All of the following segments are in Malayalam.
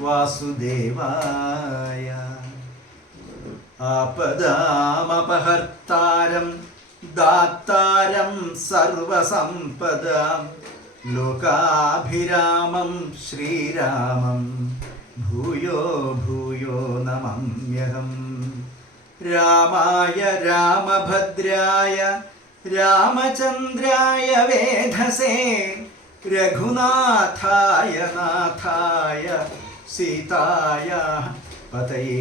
വാസുദേവായ. ആപദാമപഹർത്താരം ദാത്താരം സർവസമ്പദാം ലോകാഭിരാമം ശ്രീരാമം ഭൂയോ ഭൂയോ നമമ്യഹം. രാമായ രാമഭദ്രായ രാമചന്ദ്രായ വേധസേ രഘുനാഥായ നാഥായ സീതായ പതയേ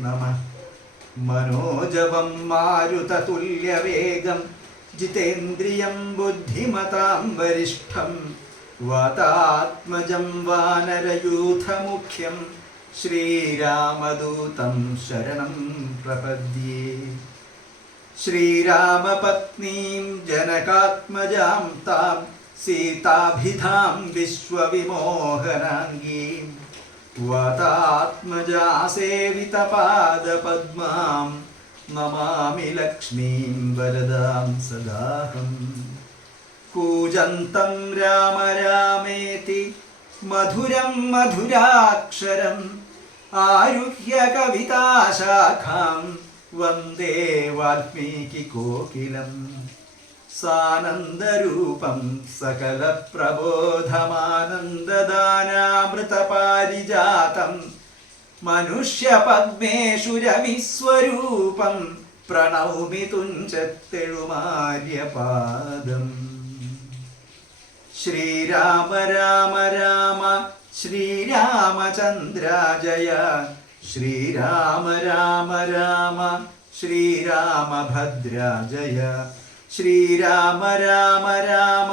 നമഃ മനോജവം മാരുതതുല്യവേഗം ജിതേന്ദ്രിയം ബുദ്ധിമതാം വരിഷ്ഠം വാതാത്മജം വാനരയൂഥമുഖ്യം ശ്രീരാമദൂതം ശരണം പ്രപദ്യേ ശ്രീരാമപത്നീം ജനകാത്മജാം താം സീതാഭിധാം വിശ്വവിമോഹനാംഗീം വാതാത്മജാസേവിതപാദപദ്മാം നമാമി ലക്ഷ്മീം വരദാം സദാഹം കൂജന്തം രാമ രാമേതി മധുരം മധുരാക്ഷരം ആരുഹ്യ കവിതാശാഖാം വന്ദേ വാൽമീകി കോകിലം സാനന്ദരൂപം സകല പ്രബോധമാനന്ദദാനാമൃതപാരിജാതം മനുഷ്യപദ്മേഷുരവിസ്വരൂപം പ്രണൗമി തുഞ്ചത്തെഴുമാര്യപാദം. ശ്രീരാമ രാമ രാമ ശ്രീരാമചന്ദ്ര ജയ ശ്രീരാമ രാമ രാമ ശ്രീരാമഭദ്ര ജയ ശ്രീരാമ രാമ രാമ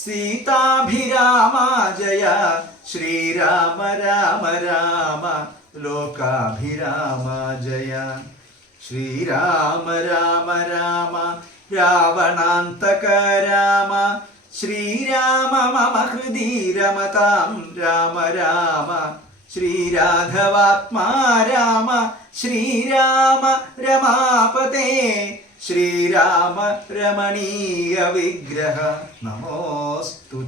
സീതാഭിരാമ ജയ ശ്രീരാമ രാമ രാമ ലോകാഭിരാമ ജയ ശ്രീരാമ രാമ രാമ രാവണാന്തക രാമ ശ്രീരാമ മമ ഹൃദി രമതാം രാമ രാമ ശ്രീരാഘവാത്മാ രാമ ശ്രീരാമ രമാപതേ ശ്രീരാമ രമണീയ വിഗ്രഹ. നമോസ്തു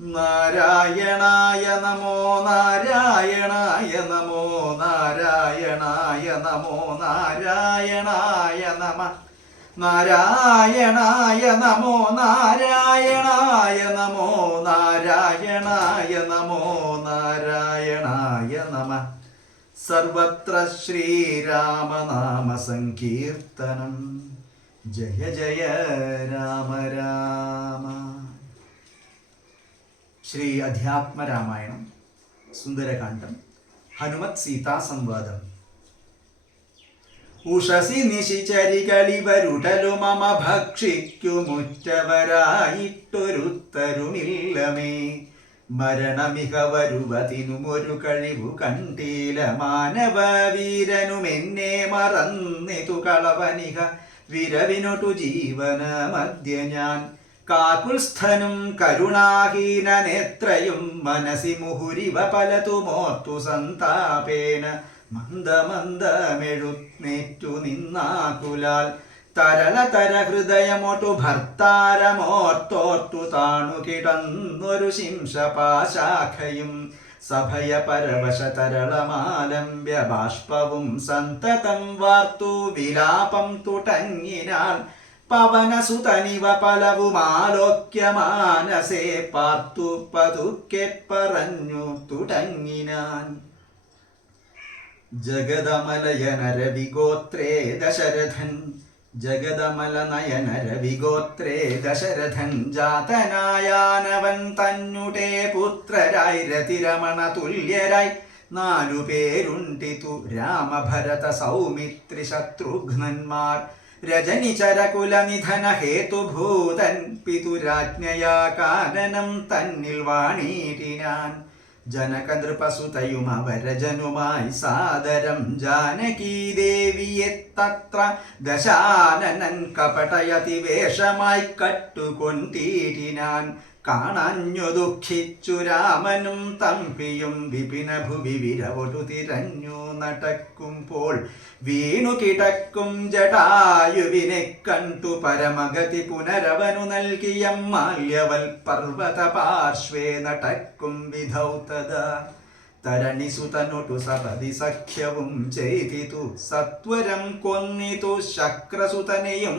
നാരായണായ നമോ നാരായണായ നമോ നാരായണായ നമോ നാരായണായ നമ. നാരായണായ നമോ നാരായണായ നമോ നാരായണായ നമോ നാരായണായ നമ. സർവത്ര ശ്രീരാമനാമ സങ്കീർത്തനം ജയ ജയ രാമ രാമ. ശ്രീ അധ്യാത്മരാമായണം സുന്ദരകാന്ഡം ഹനുമത് സീതാ സംവാദം. ഉഷസി നിശിചരികളിവരുടലു മമ ഭക്ഷിക്കുമുറ്റവരായിട്ടൊരുത്തരുമില്ലമേ മരണമിക വരുവതിനുമൊരു കഴിവു കണ്ടീല മാനവ വീരനുമെന്നെ മറന്നിതു കളവനിക വിരവിനൊട്ടു ജീവന മധ്യ ഞാൻ. കാകുൽസ്ഥനും കരുണാഹീന നേത്രയും മനസി മുഹുരിവ പലതുമോർത്തു സന്താപേന മന്ദമന്ദമെഴുന്നേറ്റു നിന്നാകുലാൽ. തരള തര ഹൃദയമൊട്ടു ഭർത്താരമോർത്തോർത്തു താണു കിടന്നൊരു ശിംശപാശാഖയും സഭയ പരവശ തരളമാലംബ്യ ബാഷ്പവും സന്തതം വാർത്തു വിലാപം തുടങ്ങിനാൽ പവനസുതനിവ പലവും ആലോക്യ മാനസേ പാർത്തു പതുക്കെ പറഞ്ഞു തുടങ്ങിനാൻ. ജഗദമലയനരവിഗോത്രേ ദശരഥൻ ജഗദമല നയന രവിഗോത്രേ ദശരഥൻ ജാതനായാനവൻ തന്നുടേ പുത്രരായി രതിരമണ തുല്യരായി നാലു പേരുണ്ടിതു രാമഭരത സൗമിത്രി ശത്രുഘ്നന്മാർ. രജനി ചരകുല നിധന ഹേതുഭൂതൻ പിതുരാജ്ഞയാ കാനനം തന്നിൽ വാണീരിനാൻ. ജനകനൃപസുതയും അവരജനുമായി സാദരം ജാനകീ ദേവിയെ തത്ര ദശാനനൻ കപടയതി വേഷമായി കട്ടുകൊണ്ടീരിനാൻ കാണാഞ്ഞു രാമനും തമ്പിയും വിപിന ഭുവി വിരവൊടു തിരഞ്ഞു നടക്കുമ്പോൾ വീണു കിടക്കും ജടായുവിനെ കണ്ടു പരമഗതി പുനരവനു നൽകിയ മാല്യവൽ പർവത പാർശ്വേ നടക്കും വിധൗതത. തരണിസുതനൊട്ടു സപതി സഖ്യവും ചെയ്തിതു. സത്വരം കൊന്നിതു ശക്രസുതനെയും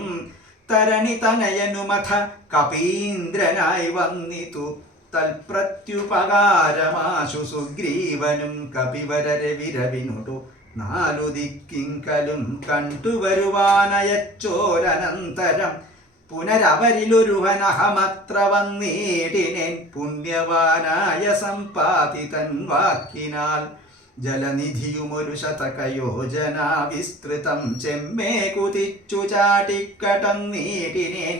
തരണി തനയനുമഥ കപീന്ദ്രനായി വന്നിതു. തൽപ്രത്യുപകാരമാശു സുഗ്രീവനും കപിവരരെ വിരവിനുടു. നാലു ദിക്കിങ്കലും കണ്ടുവരുവാനയച്ചോരനന്തരം. പുനരവരിലൊരുവനഹമത്ര വന്നീടിനേൻ പുണ്യവാനായ സമ്പാദിതൻ വാക്കിനാൽ. ജലനിധിയുമൊരു ശതകയോജന വിസ്തൃതം ചെമ്മേ കുതിച്ചു ചാട്ടിക്കടന്നീടിനേൻ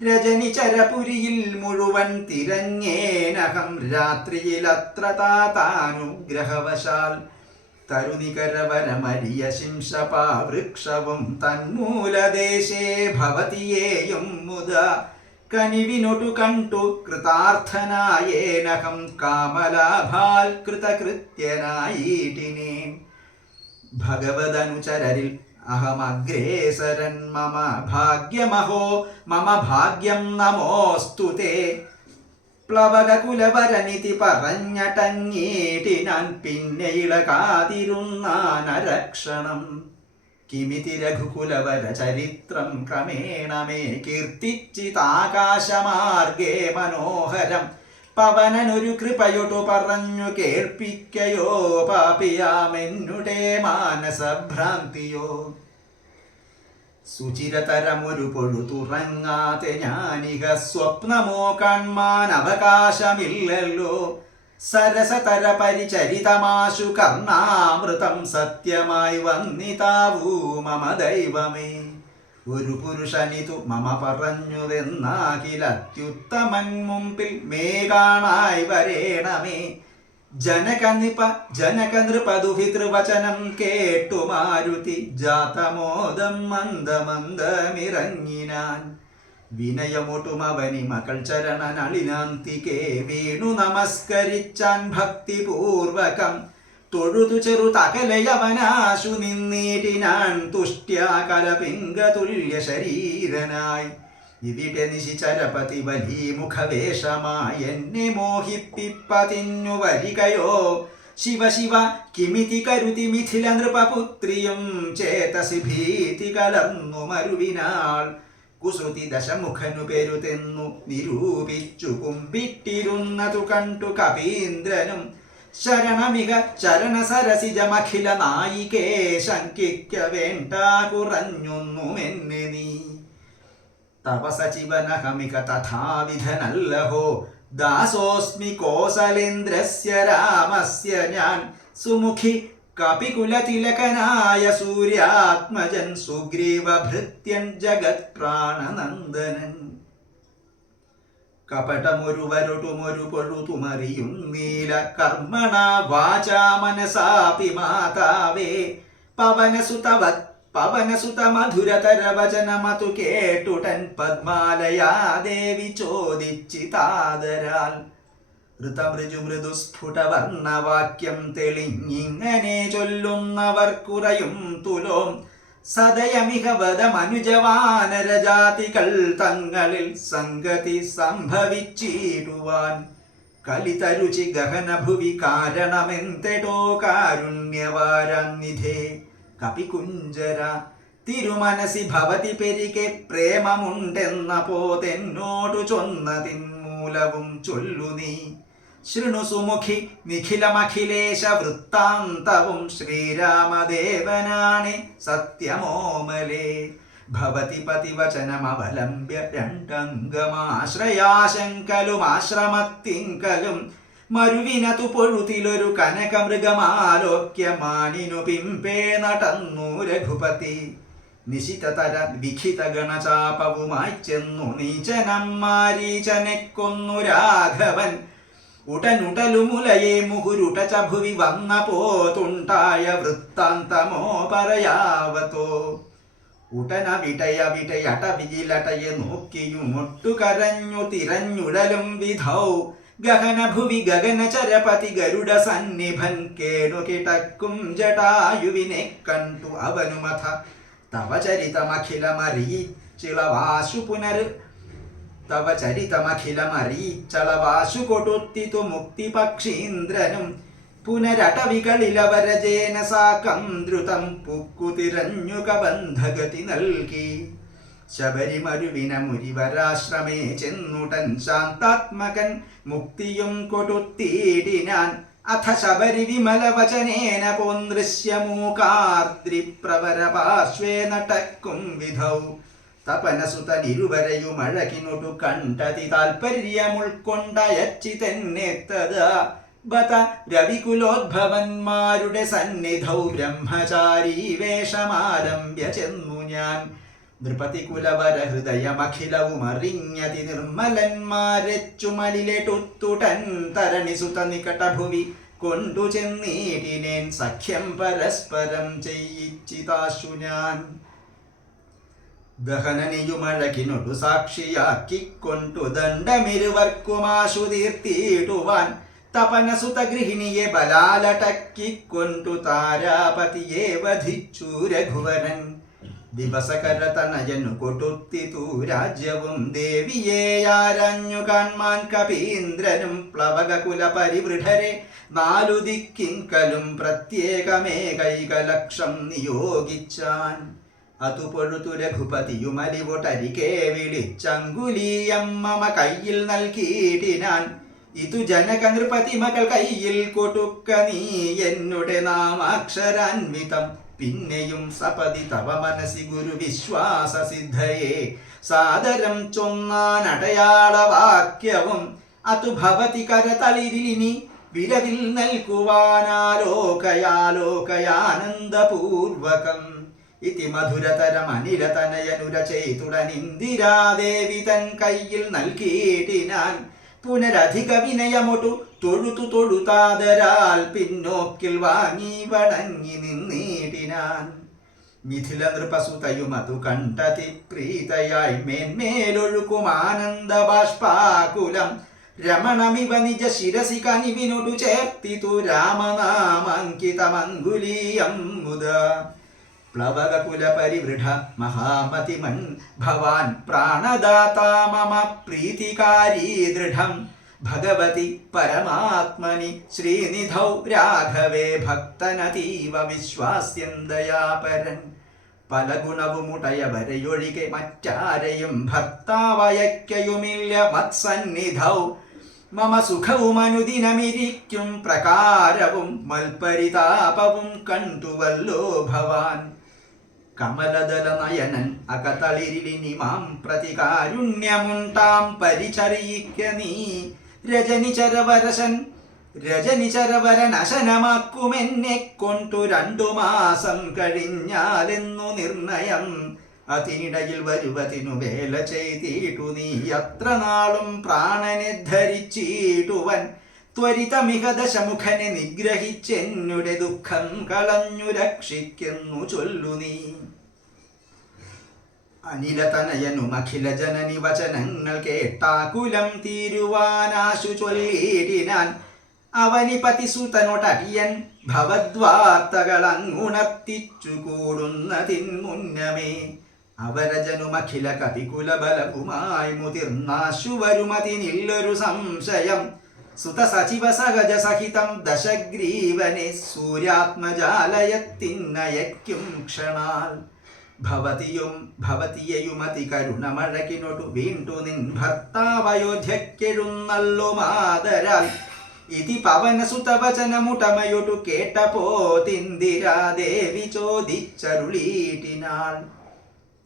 രജനിചരപുരിയിൽ മുഴുവൻ തിരഞ്ഞേനകം രാത്രിയിലത്ര താതാനുഗ്രഹവശാൽ. തരുനികരവനമരിയ ശിംശപാവൃക്ഷവും തന്മൂലദേശേ ഭവതിയേയും മുത കനിവിനൊടു കൃതാർത്ഥനായേനഹം കാമലാഭാൽ കൃതകൃത്യനായിട്ടിനേ. ഭഗവദനുചരരിൽ അഹമഗ്രേസരൻ മമ ഭാഗ്യമഹോ. മമ ഭാഗ്യം നമോസ്തു തേ. പ്ലവകകുലവരനിധി പറഞ്ഞടങ്ങീട്ടിനാൻ പിന്നെ ഇളകാതിരുന്നാനരക്ഷണം. കിമിതി രഘുകുലവര ചരിത്രം ക്രമേണ മേ കീർത്തിച്ചിതാകാശമാർഗേ മനോഹരം. പവനനൊരു കൃപയൊട്ടു പറഞ്ഞു കേൾപ്പിക്കയോ പാപിയാമെന്നുടെ മാനസഭ്രാന്തിയോ. സുചിരതരമൊരു പൊഴു തുറങ്ങാതെ ഞാനിക സ്വപ്നമോ കൺമാൻ അവകാശമില്ലല്ലോ. സരസതര പരിചരിതമാശു കർണാമൃതം സത്യമായി വന്നിതാവൂ മമ ദൈവമേ. ഒരു പുരുഷനിതു മമ പറഞ്ഞുവെന്നാകിൽ അത്യുത്തമൻ മുമ്പിൽ മേ കാണായി വരേണമേ. ജനകനിപ ജനകനൃപതുഹിതൃവചനം കേട്ടു മാരുതി ജാതമോദം മന്ദമന്ദമിറങ്ങിനാൻ. വിനയമൊട്ടുമവനി മകൾ ചരണനളിനാന്തികെ വീണു നമസ്കരിച്ചാൻ ഭക്തിപൂർവകം. തൊഴുതു ചെറു തകലയവനാശു നിന്നീടിനാൻ തുഷ്ട്യാകലപിംഗതുല്യ ശരീരനായി. ഇവിടെ നിശിചരപതി വലിയ മുഖവേഷമായി എന്നെ മോഹിപ്പിപ്പതിന്നു വരികയോ. ശിവ ശിവ കിമിതി കരുതി മിഥില നൃപപുത്രിയും ചേതസി ഭീതി കലർന്നു മരുവിനാൾ. കുസൃതി ദശമുഖനു നിരൂപിച്ചു കുമ്പിട്ടിരുന്നതു കണ്ടു കപീന്ദ്രനും. ശരണമിക ചരണ സരസിജമഖില നായികേ ശങ്കിക്ക വേണ്ട കുറഞ്ഞൊന്നുമെന്നെ നീ. തപസചിവനഹമിക തഥാവിധനല്ലഹോ. ദാസോസ്മി കോസലേന്ദ്രസ്യ രാമസ്യ ഞാൻ. സുമുഖി കപികുലതിലകനായ സൂര്യാത്മജൻ സുഗ്രീവഭൃത്യൻ ജഗത് പ്രാണനന്ദനൻ കപടമൊരുവരൊടുമൊരു പൊഴുതുമറിയും നീല കർമ്മണ വാചാ മനസാപി മാതാവേ പവനസുതവ പവനസുത മധുരതര വചനമതു കേട്ടുടൻ പത്മാലയാ ദേവി ചോദിച്ചിതാദരാൽ ഋതമൃജു മൃദുസ്ഫുട വർണവാക്യം തെളിഞ്ഞിങ്ങനെ ചൊല്ലുന്നവർ കുറയും തുലോം. സദയമിക വദമനുജവാനരജാതികൾ തങ്ങളിൽ സംഗതി സംഭവിച്ചിടുവാൻ. കലിതരുചി ഗഹനഭുവി കാരണമെന്തെടോ കാരുണ്യവാരന്നിധേ. കപികുഞ്ചര തിരുമനസി ഭവതി പെരികെ പ്രേമമുണ്ടെന്ന പോതെന്നോടു ചൊന്നതിൻ മൂലവും ചൊല്ലു നീ ശൃണു സുമുഖി നിഖിലമഖിലേശ വൃത്താന്തവും ശ്രീരാമദേവനാണ് സത്യമോമലേ. ഭവതി പതിവചനമവലംബ്യ രണ്ടംഗമാശ്രയാശങ്കലുമാശ്രമത്തിങ്കലും മരുവിനതു പൊഴുതിലൊരു കനകമൃഗമാലോക്യ മാനിനു പിമ്പേ നടന്നു രഘുപതി. നിശിതതര വിഖിത ഗണചാപവുമായി ചെന്നു നീചനം മാരീചനെ കൊന്നു രാഘവൻ. ഉടനുടലുമുലയെ മുഹുരുട ഭുവി വന്ന പോതുണ്ടായ വൃത്താന്തമോ പറയാവതോ ഉടന വിടയ വിടയട വിജിലടയെ നോക്കിയും ഒട്ടുകരഞ്ഞു തിരഞ്ഞുടലും വിധൗ. ഗഗനഭുവി ഗഗനചരപതി ഗരുഡ സന്നിഭൻ കേണു കിടക്കും ജടായുവിനെ കണ്ടു അവനുമഥ. തവ ചരിതമഖിലമറിയിച്ചിളവാശു പുനർ തവ ചരിതമഖിലമറിയിച്ചളവാശു കൊടുത്തിതു മുക്തിപക്ഷീന്ദ്രനും പുനരടവികളിലവരജേന സാകം ദ്രുതം പുക്കുതിരഞ്ഞുകബന്ധഗതി നൽകി. ശബരിമരുവിന മുരിവരാശ്രമേ ചെന്നുടൻ ശാന്താത്മകൻ മുക്തിയും കൊടുത്തിടിനാൻ അഥ ശബരി വിമല വചനേന പാർശ്വേ നടക്കും വിധൗ. തപനസുതനിരുവരെയും അഴകിനൊടു കണ്ടതി താൽപര്യമുൾക്കൊണ്ടയച്ചി തന്നെത്തത് ബത രവികുലോദ്ഭവന്മാരുടെ സന്നിധൗ ബ്രഹ്മചാരി വേഷമാരംഭ്യ ചെന്നു ഞാൻ. നൃപതി കുലവര ഹൃദയമഖിലവും അറിഞ്ഞതി നിർമ്മലന്മാരെ ചുമലിലെടുത്തുടൻ തരണിസുത നികടഭുവി കൊണ്ടു ചെന്നീടിനേൻ സഖ്യം പരസ്പരം ചെയ്യിച്ചിതാശു ഞാൻ. ദഹനനിയുമഴകിനൊടു സാക്ഷിയാക്കിക്കൊണ്ടു ദണ്ഡമിരുവർക്കുമാശു തീർത്തിയിടുവാൻ തപനസുത ഗൃഹിണിയെ ബലാലടക്കിക്കൊണ്ടു താരാപതിയെ വധിച്ചു രഘുവരൻ. ദിവസകരതനയനു കൊടുത്തിതു രാജ്യവും ദേവിയെ ആരഞ്ഞു കാൺമാൻ കപീന്ദ്രനും പ്ലവക കുല പരിവൃഢരെ നാലു ദിക്കിങ്കലും പ്രത്യേകമേ കൈകലക്ഷം നിയോഗിച്ചാൻ. അതു പൊഴുതു വിളിച്ചങ്കുലീയമ്മ കയ്യിൽ നൽകിയിടിനാൻ. ഇതു ജനക നൃപതി മകൾ കയ്യിൽ കൊടുക്ക നീ എന്നുടെ നാമാക്ഷരാൻവിതം. പിന്നെയും സപതി തവ മനസി ഗുരു വിശ്വാസ സിദ്ധയെ. സാദരം ചൊന്നാൻ അടയാളവാക്യവും അതു ഭവതി കരതളിരിലിനി വിരവിൽ നൽകുവാനാലോകയാലോകയാനന്ദപൂർവകം. ഇതി മധുരതരമനിരതനയനുരചൈതുടനിന്ദിരാദേവി തൻ കയ്യിൽ നൽകിയിടിനാൻ പുനരധിക വിനയമൊടു തൊഴുതു തൊഴുതാതരാൽ പിന്നോക്കിൽ വാങ്ങി വണങ്ങി നിന്നിടിനാൻ. മിഥില നൃപസുതയും അതു കണ്ടതി പ്രീതയായി മേന്മേലൊഴുക്കും ആനന്ദ ബാഷ്പാകുലം രമണമിവ നിജ ശിരസി കനിവിനൊടു ചേർത്തിതു രാമനാമാങ്കിതമങ്കുലീയം മുത. പരിവൃഢ മഹാമതിമൻ ഭവാൻ പ്രാണദാതാ മമ പ്രീതികാരീ ദൃഢം. ഭഗവതി പരമാത്മനി ശ്രീനിധൗ രാഘവേ ഭക്തനതീവ വിശ്വാസ്യന്തയാപരൻ പല ഗുണവുമുടയവരെയൊഴികെ മറ്റാരെയും ഭർത്താവയക്കയുമില്ല മത്സന്നിധൗ. മമ സുഖവും അനുദിനമിരിക്കും പ്രകാരവും മൽപരിതാപവും കണ്ടുവല്ലോ ഭവാൻ. കമലദല നയനൻ അകതളിരിലിനി മാം പ്രതികാരുണ്യമുണ്ടാം പരിചറിയിക്ക നീ രജനിചരവരശൻ രജനിചരവരനശനമാക്കുമെന്നെ കൊണ്ടു രണ്ടു മാസം കഴിഞ്ഞാലെന്നു നിർണയം. അതിനിടയിൽ വരുവതിനു വേല ചെയ്തിട്ടു നീ. അത്ര നാളും പ്രാണനെ ധരിച്ചിടുവൻ ത്വരിതമിക ദശമുഖനെ നിഗ്രഹിച്ചെന്നുടെ ദുഃഖം കളഞ്ഞു രക്ഷിക്കുന്നു ചൊല്ലു നീ. അനിലതനയനും അഖില ജനനി വചനങ്ങൾ കേട്ടാകുലം തീരുവാനാശു ചൊല്ലിയിടിനാൻ ഭവദ്വാർത്തകൾ അങ്ങുണർത്തിച്ചു കൂടുന്നതിൻ മുന്നമേ അവരജനുമഖില കവികുലബലവുമായി മുതിർന്നാശു വരുമതിനില്ലൊരു സംശയം സുത സചിവ സഹജ സഹിതം ദശഗ്രീവനെ സൂര്യാത്മജാലയത്തിന്നയക്കും ക്ഷണാൽ. ഭവതിയും ഭവതിയയുമതി കരുണമഴകിനൊടു വീണ്ടു നിൻ ഭർത്താവയോധ്യക്കെഴുന്നള്ളു മാതരാൽ. ഇതി പവനസുതവചനമുടമയൊടു കേട്ടപോതിന്ദിരാദേവി ചോദിച്ചരുളീട്ടിനാൾ.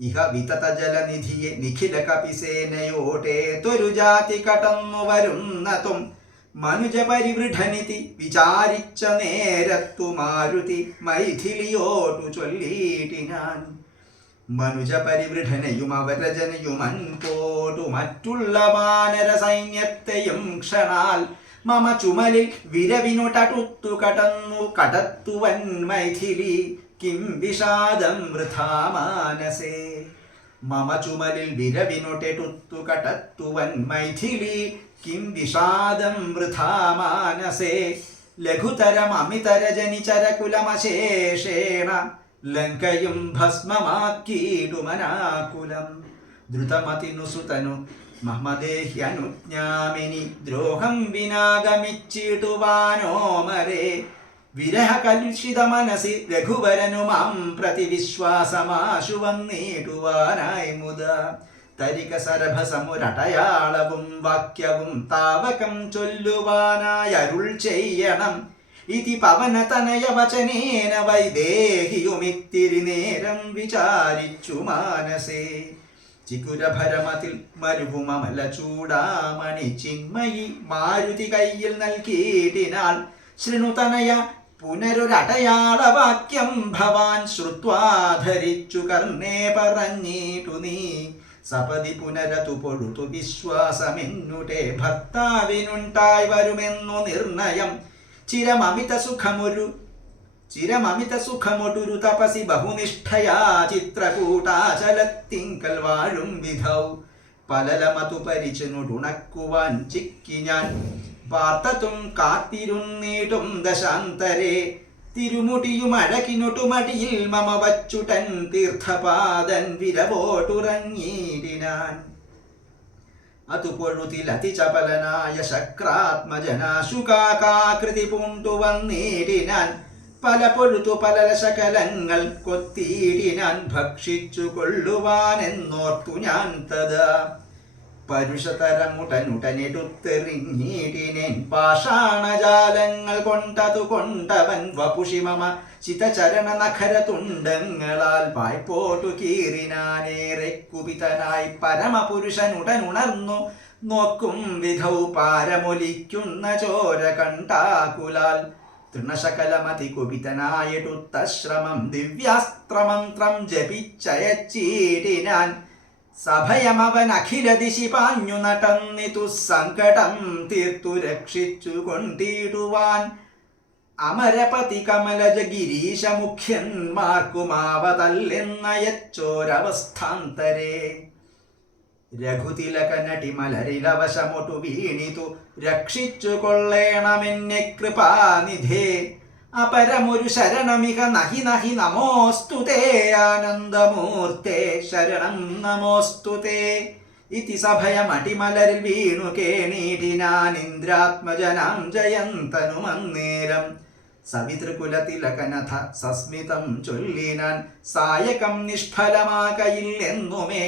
ഇഹ വിതത ജലനിധിയെ നിഖില കപിസേനയോടെ തൊരു ജാതി കടന്നു വരുന്നതും മനുജ പരിവൃഢനിതി വിചാരിച്ച നേരത്തു മാരുതി മൈഥിലിയോട്ടു ചൊല്ലിയിട്ടിനാൻ മനുജപരിവൃഢനയും അവരജനയും അൻപോട്ടു മറ്റുള്ള വാനര സൈന്യത്തെയും ക്ഷണാൽ മമ ചുമലിൽ വിരവിനൊട്ടടുത്തു കടന്നു കടത്തുവൻ മൈഥിലി. കിം വിഷാദം വൃഥാ മാനസേ. മമ ചുമലിൽ വിരവിനൊട്ടെടുത്തു കടത്തുവൻ മൈഥിലി. കിം വിഷാദം വൃഥാ മാനസേ ലഘുതരം അമിതരജനിചരകുലമശേഷേണ ലങ്കയും ഭസ്മമാക്കിയിടുമനാകുലം. ദ്രുതമതിനുസുതനു മഹമദേഹ്യനുജ്ഞാമിനി ദ്രോഹം വിനാഗമിച്ചിടുവാനോ മരേ. വിരഹ കലുഷിത മനസി രഘുവരനു മാം പ്രതിവിശ്വാസമാശു വന്നിടുവാനായി മുത. തരിക സരഭസമുരടയാളവും വാക്യവും താവകം ചൊല്ലുവാനായി അരുൾ ചെയ്യണം. ഇതി പവനതനയ വചനേന വൈദേഹിയുമിത്തിരി നേരം വിചാരിച്ചു മാനസേ. ചികുരഭരമതിൽ മരുവുമല ചൂടാമണി ചിന്മയി മാരുതി കയ്യിൽ നൽകിയിട്ടിനാൽ ശൃണുതനയ പുനരൊരടയാളവാക്യം ഭവാൻ ശ്രുത്വാധരിച്ചു കർണേ പറഞ്ഞിട്ടു നീ. സപതി പുനരതു പൊഴുതു വിശ്വാസമെന്നുടെ ഭർത്താവിനുണ്ടായി വരുമെന്നു നിർണയം. ചിരമമിത സുഖമൊരു ചിരമമിത സുഖമൊടുരു തപസി ബഹുനിഷ്ഠയാ ചിത്രകൂടാചലത്തിങ്കൽ വാഴും വിധൗ. പലലമതു പരിചനുടുണക്കുവാൻ ചിക്കി ഞാൻ. വാർത്തതും കാത്തിരുന്നീടും ദശാന്തരെ. തിരുമുടിയുമഴകിനൊട്ടുമടിയിൽ മമ വച്ചുടൻ തീർത്ഥപാദൻ വിരവോട്ടുറങ്ങിയിടിനാൻ അതുപൊഴുതിലതിചപലനായ ശക്രാത്മജനാശുകാകൃതി പൂണ്ടു പല പൊഴുതു പല ശകലങ്ങൾ കൊത്തിയിടിനാൻ. ഭക്ഷിച്ചു കൊള്ളുവാനെന്നോർത്തു ഞാൻ തഥാ. പാഷാണജാലങ്ങൾ കൊണ്ടതു കൊണ്ടവൻ വപുഷിമമ. ചിതചരണ നഖര തുണ്ടങ്ങളാൽ പായ്പോട്ടു കീറിനാനേറെ കുപിതനായി പരമപുരുഷനുടനുണർന്നു നോക്കും വിധൗ പാരമൊലിക്കുന്ന ചോര കണ്ടാകുലാൽ. തൃണശകലമതി കുപിതനായിട്ടുത്തശ്രമം ദിവ്യാസ്ത്രമന്ത്രം ജപിച്ചയച്ചീടിനാൻ. സഭയമവൻ അഖില ദിശി പാഞ്ഞു നടന്നിതു സങ്കടം തീർത്തു രക്ഷിച്ചു കൊണ്ടിടുവാൻ അമരപതി കമലജ ഗിരീശ മുഖ്യന്മാർക്കുമാവതല്ലെന്നയച്ചോരവസ്ഥാന്തരേ രഘുതിലക നടി മലരിലവശമൊട്ടു വീണിതു രക്ഷിച്ചു കൊള്ളേണമെന്നെ കൃപാനിധേ. അപരമൊരു ശരണമിക നഹി നഹി നമോസ്തു തേ ആനന്ദമൂർത്തേ ശരണം നമോസ്തു തേ. ഇതി സഭയമടിമലരിൽ വീണു കേണീടിനാൻ ഇന്ദ്രാത്മജനാം ജയന്തനുമന്നേരം സവിതൃകുലതിലകനഥ സസ്മിതം ചൊല്ലിനാൻ സായകം നിഷ്ഫലമാകയില്ലെന്നുമേ.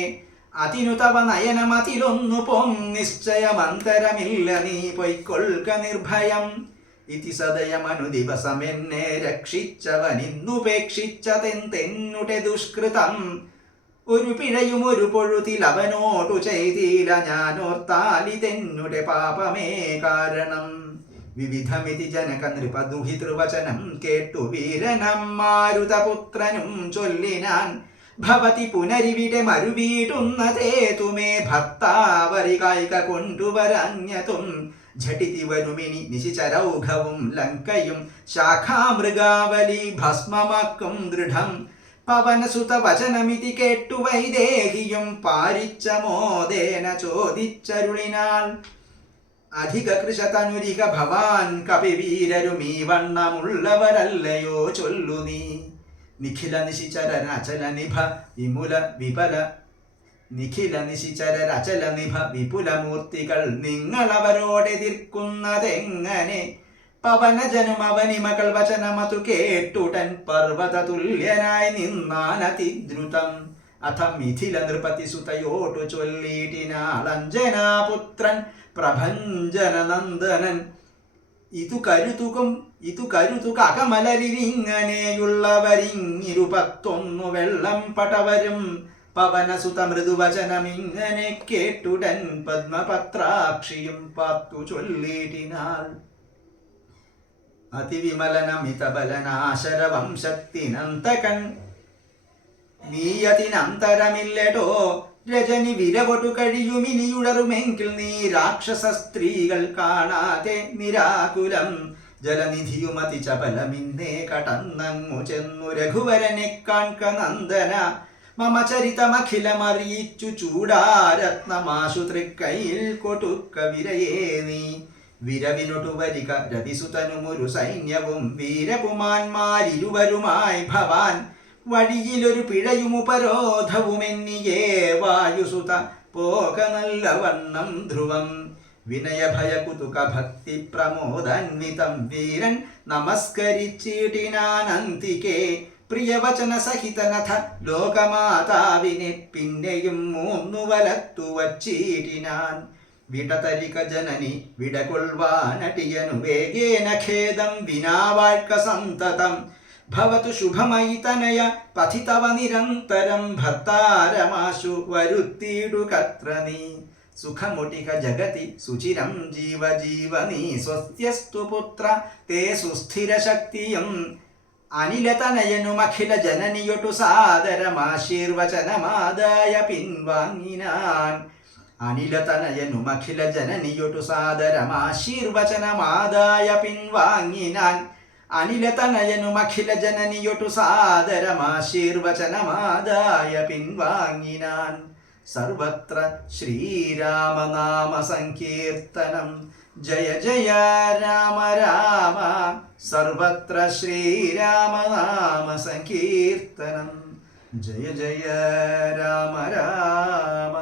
അതിനു തവ നയനമതിലൊന്നു പൊം നിശ്ചയമന്തരമില്ല നീ പൊയ്ക്കൊള്ളുക നിർഭയം. ഇതി സദയമനു ദിവസമെന്നെ രക്ഷിച്ചവനിന്നുപേക്ഷിച്ചതെന്തെന്നുടെ ദുഷ്കൃതം. ഒരു പിഴയും ഒരു പൊഴുതിൽ അവനോടു ചെയ്തില്ല ഞാനോർത്താലിതെന്നുടെ പാപമേ കാരണം. വിവിധമിതി ജനക നൃപദുഹിതൃവചനം കേട്ടു വീരനം മാരുതപുത്രനും ചൊല്ലിനാൻ. ഭവതി പുനരിവിടെ മരുവീടുന്നതേ തുമേ ഭർത്താവരികായിക കൊണ്ടുവരഞ്ഞതും ഝടിതി വരുമിനി നിശിചരൗഘവും ലങ്കയും ശാഖാമൃഗാവലി ഭസ്മമാക്കും ദൃഢം പവനസുത വചനമിതി കേട്ടു വൈദേഹിയും പാരിച്ച മോദേന ചോദിച്ചരുളിനാൽ അധിക കൃഷതനുരിക ഭവാൻ കപിവീരരുമീ വണ്ണമുള്ളവരല്ലയോ ചൊല്ലു നീ നിഖില നിശിചരനചല നിഭ വിമുല വിപല നിഖില നിഭ വിപുലമൂർത്തികൾ നിങ്ങളവരോടെതിർക്കുന്നതെങ്ങനെ? പവനജനും അവനിമകൾ വചനമതു കേട്ടുടൻ പർവത തുല്യനായി നിന്നാനതിദ്രുതം. അഥ മിഥില നൃപതി സുതയോട്ടു ചൊല്ലിയിട്ടിനാളഞ്ജനാപുത്രൻ പ്രഭഞ്ജനനന്ദനൻ. ഇതു കരുതുകം ഇതു കരുതുക അകമലരിങ്ങനെയുള്ളവരിങ്ങിരുപത്തൊന്നു വെള്ളം പടവരും. പവനസുത മൃദുവചനമിങ്ങനെ കേട്ടുടൻ പത്മപത്രാക്ഷിയും പാത്തു ചൊല്ലിയിട്ടിനാൾ അതിവിമലനമിതബലനാശരവംശത്തിനന്തകൻ. നീയതിനന്തരമില്ലടോ രജനി വിരവൊട്ടു കഴിയുമിനിയുടറുമെങ്കിൽ നീ രാക്ഷസ സ്ത്രീകൾ കാണാതെ നിരാകുലം. ജലനിധിയുമതി ചപലമിന്നേ കടന്നങ്ങു ചെന്നു രഘുവരനെ കാൺക നന്ദന മമ ചരിതമഖിലമറിയിച്ചു ചൂടാരത്നമാശു തൃക്കൈയിൽ കൊട്ടുക്ക വിരയേ നീ. വിരവിനൊട്ടു വരിക രതിസുതനുമൊരു സൈന്യവും വീരപുമാന്മാരിരുവരുമായി ഭവാൻ. വഴിയിലൊരു പിഴയുമുപരോധവുമെന്നിയേ വായുസുത പോക നല്ലവണ്ണം ധ്രുവം. വിനയഭയകുതുക ഭക്തി പ്രമോദന്വിതം വീരൻ നമസ്കരിച്ചിടിനാനന്തികേ പ്രിയവചന സഹിതനഥ ലോകമാതാവിനെ പിന്നെയും മൂന്നു വലത്തു വച്ചീരിനാൻ വിടതരിക ജനനി വിടകൊള്ളുവാനടിയനു വേഗേന ഖേദം വിനാവാഴ്ക സന്തതം. ഭവതു ശുഭമയി തനയ പഥിതവ നിരന്തരം ഭർത്താരമാശു വരുത്തിയിടുകത്ര നീ സുഖമുടിക ജഗതി സുചിരം ജീവ സ്വസ്ത്യസ്തു പുത്ര തേ സുസ്ഥിര ശക്തിയും അനിലതനയനുമഖില ജനനിയൊട്ടു സാദരമാശീർവചനമാദായ പിൻവാങ്ങിനാൻ അനിലതനയനുമഖില ജനനിയൊട്ടു സാദരമാശീർവചനമാദായ പിൻവാങ്ങിനാൻ അനിലതനയനുമഖില ജനനിയൊട്ടു സാദരമാശീർവചനമാദായ പിൻവാങ്ങിനാൻ സർവത്ര ശ്രീരാമനാമ സങ്കീർത്തനം ജയ ജയ രാമ രാമ സർവത്ര ശ്രീരാമനാമ സങ്കീർത്തനം. ജയ ജയ രാമ രാമ.